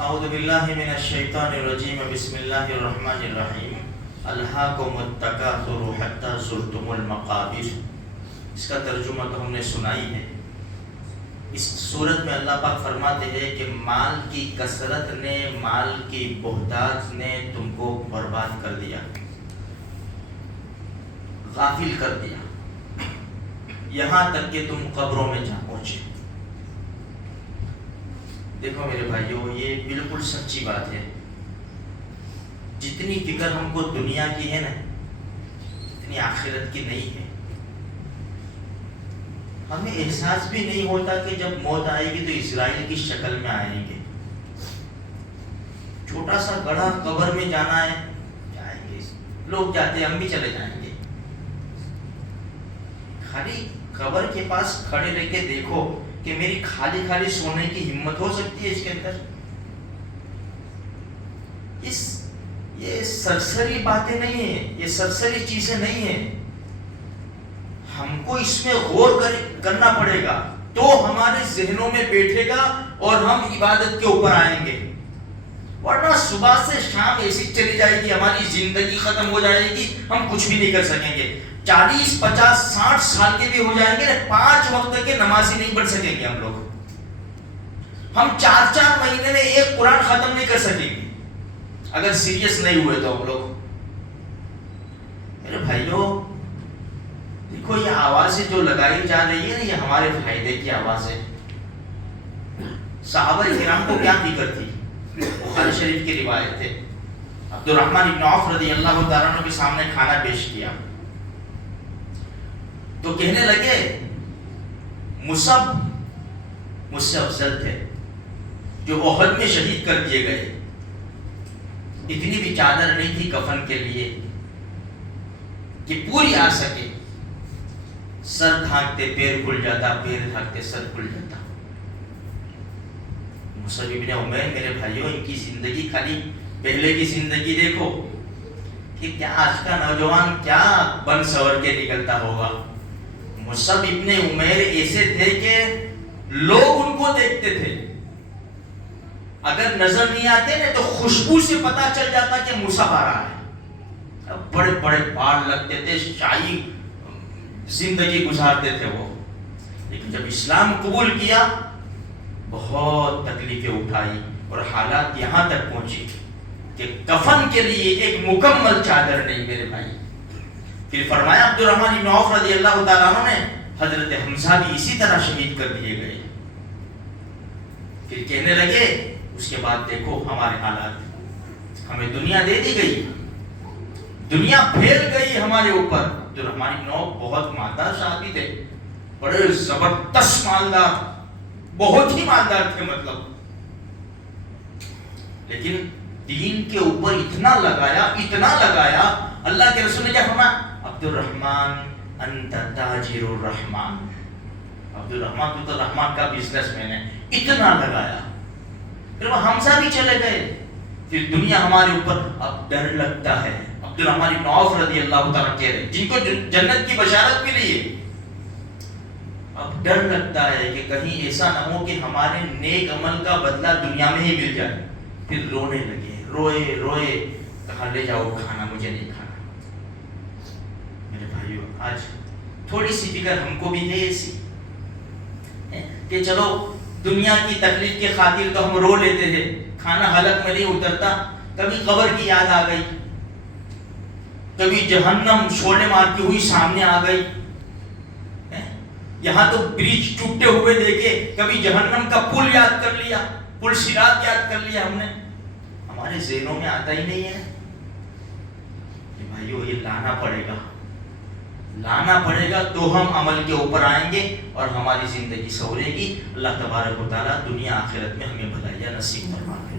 اعوذ باللہ من الشیطان الرجیم بسم اللہ الرحمن الرحیم الہاکم التکاثر حتی زرتم المقابر. اس کا ترجمہ تو ہم نے سنائی ہے. اس صورت میں اللہ پاک فرماتے ہیں کہ مال کی کثرت نے، مال کی بہتات نے تم کو برباد کر دیا، غافل کر دیا، یہاں تک کہ تم قبروں میں جا پہنچے. دیکھو میرے بھائیوں، یہ بالکل سچی بات ہے. جتنی فکر ہم کو دنیا کی ہے نا، اتنی آخرت کی نہیں ہے. ہمیں احساس بھی نہیں ہوتا کہ جب موت آئے گی تو اسرائیل کی شکل میں آئیں گے. چھوٹا سا گڑھا قبر میں جانا ہے، جائیں گے، لوگ جاتے ہیں، ہم بھی چلے جائیں گے. خالی قبر کے پاس کھڑے رہ کے دیکھو کہ میری خالی خالی سونے کی ہمت ہو سکتی ہے اس کے اندر. یہ سرسری باتیں نہیں ہیں، یہ سرسری چیزیں نہیں ہیں. ہم کو اس میں غور کرنا پڑے گا تو ہمارے ذہنوں میں بیٹھے گا اور ہم عبادت کے اوپر آئیں گے. ورنہ صبح سے شام ایسی چلی جائے گی، ہماری زندگی ختم ہو جائے گی، ہم کچھ بھی نہیں کر سکیں گے. 40 50 60 سال کے بھی ہو جائیں گے، 5 وقت کے نمازی نہیں پڑھ سکیں گے ہم لوگ. ہم 4 مہینے میں ایک قرآن ختم نہیں کر سکیں گے اگر سیریس نہیں ہوئے تو ہم لوگ. میرے بھائیوں دیکھو، یہ آوازیں جو لگائی جا رہی ہے نا، یہ ہمارے فائدے کی آواز ہے. صحابہ کرام کو کیا فکر تھی؟ بخاری شریف کی روایت ہے، عبد الرحمن بن عوف رضی اللہ تعالیٰ عنہ کے سامنے کھانا پیش کیا تو کہنے لگے مصعب مجھ سے افضل تھے جو احد میں شہید کر دیے گئے. اتنی بھی چادر نہیں تھی کفن کے لیے کہ پوری آ سکے. سر ڈھانکتے پیر کھل جاتا، پیر ڈھانکتے سر کھل جاتا. مصعب ابن عمیر میرے بھائیوں، ان کی زندگی خالی پہلے کی زندگی دیکھو کہ کیا آج کا نوجوان کیا بن سور کے نکلتا ہوگا. مصعب ابن عمیر ایسے تھے کہ لوگ ان کو دیکھتے تھے، اگر نظر نہیں آتے نا تو خوشبو سے پتا چل جاتا کہ مصعب آ رہا ہے. بڑے بڑے بال لگتے تھے، شاہی زندگی گزارتے تھے وہ. لیکن جب اسلام قبول کیا بہت تکلیفیں اٹھائی اور حالات یہاں تک پہنچی کہ کفن کے لیے ایک مکمل چادر نہیں میرے بھائی. پھر فرمایا عبد الرحمن بن عوف رضی اللہ تعالیٰ عنہ نے حضرت حمزہ بھی اسی طرح شہید کر دیے گئے. پھر کہنے لگے اس کے بعد دیکھو ہمارے حالات، ہمیں دنیا دے دی گئی، دنیا پھیل گئی ہمارے اوپر. عبد الرحمن بن عوف بہت مالدار صحابی تھے، بڑے زبردست مالدار، بہت ہی مالدار تھے مطلب. لیکن دین کے اوپر اتنا لگایا. اللہ کے رسول نے کیا فرمایا؟ عبد الرحمن انت تاجر الرحمن. عبد الرحمن تو رحمان کا بزنس مین ہے. اتنا لگایا. پھر وہ حمزہ بھی چلے گئے. پھر دنیا ہمارے اوپر اب ڈر لگتا ہے. عبد الرحمن بن عوف رضی اللہ تعالیٰ کہہ رہے جن کو جنت کی بشارت ملی ہے، اب ڈر لگتا ہے کہ کہیں ایسا نہ ہو کہ ہمارے نیک عمل کا بدلہ دنیا میں ہی مل جائے. پھر رونے لگے، روئے کہا لے جاؤ کھانا، مجھے نہیں کھانا. میرے بھائیو آج تھوڑی سی فکر ہم کو بھی ہے ایسی کہ چلو دنیا کی تکلیف کے خاطر تو ہم رو لیتے ہیں، کھانا حلق میں نہیں اترتا. کبھی قبر کی یاد آ گئی، کبھی جہنم شعلے مارتی ہوئی سامنے آ گئی. یہاں تو برج ٹوٹے ہوئے دیکھے، کبھی جہنم کا پل یاد کر لیا، پل صراط یاد کر لیا ہم نے. ہمارے ذہنوں میں آتا ہی نہیں ہے کہ بھائیو یہ لانا پڑے گا تو ہم عمل کے اوپر آئیں گے اور ہماری زندگی سنورے گی. اللہ تبارک و تعالیٰ دنیا آخرت میں ہمیں بھلائیاں نصیب فرمائے.